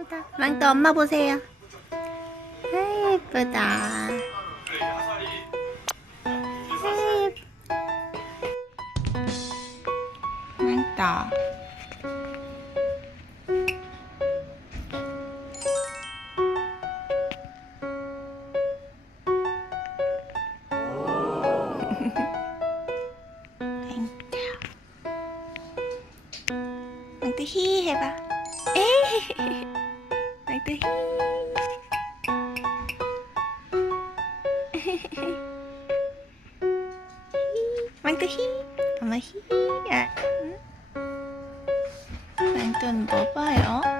예쁘다. 망토 엄마 보세요. 아 예쁘다. 아 예쁘. 망토. 망토. 망토 히 해봐. 에이. 망토 히. 망토 히. 엄마 히. 아. 뭐 봐요?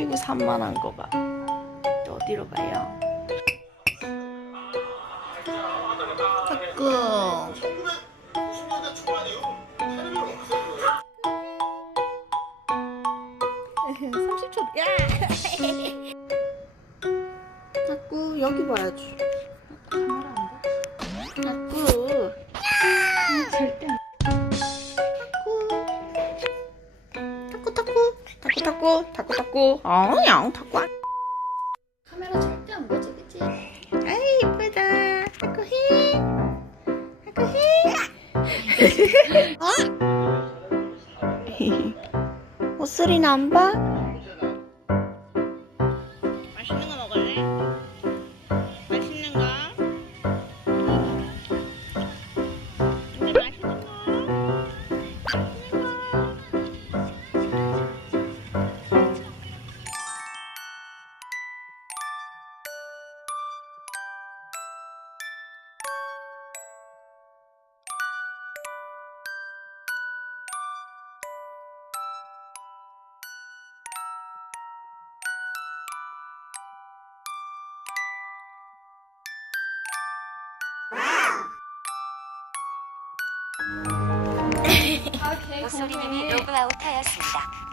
이거 산만한 거 봐. 또 어디로 가요? 자꾸. 1990년대 초반이요. 텔레비전 없어요. 30초. 야! 자꾸 여기 봐야지. 타꾸. 타꾸 타꾸. 어, 양 타꾸. 카메라 절대 안 보지, 그치? 아이 이쁘다. 타꾸 해. 타꾸 해. 옷소리는 안 봐? 목소리님이 로그아웃하였습니다.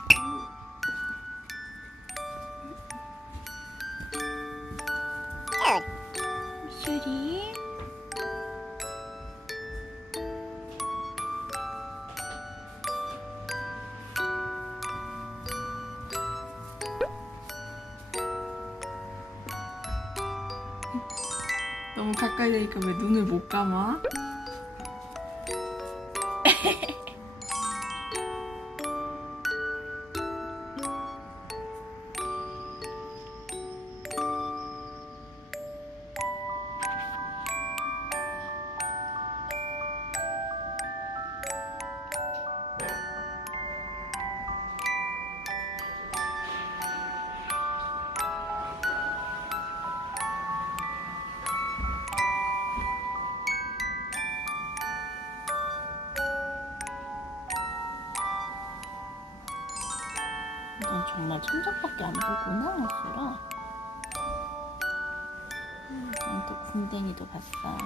슈리 너무 가까이 되니까 왜 눈을 못 감아? 넌 정말 천장밖에 안 보구나, 수라. 음, 난또 궁뎅이도 봤어.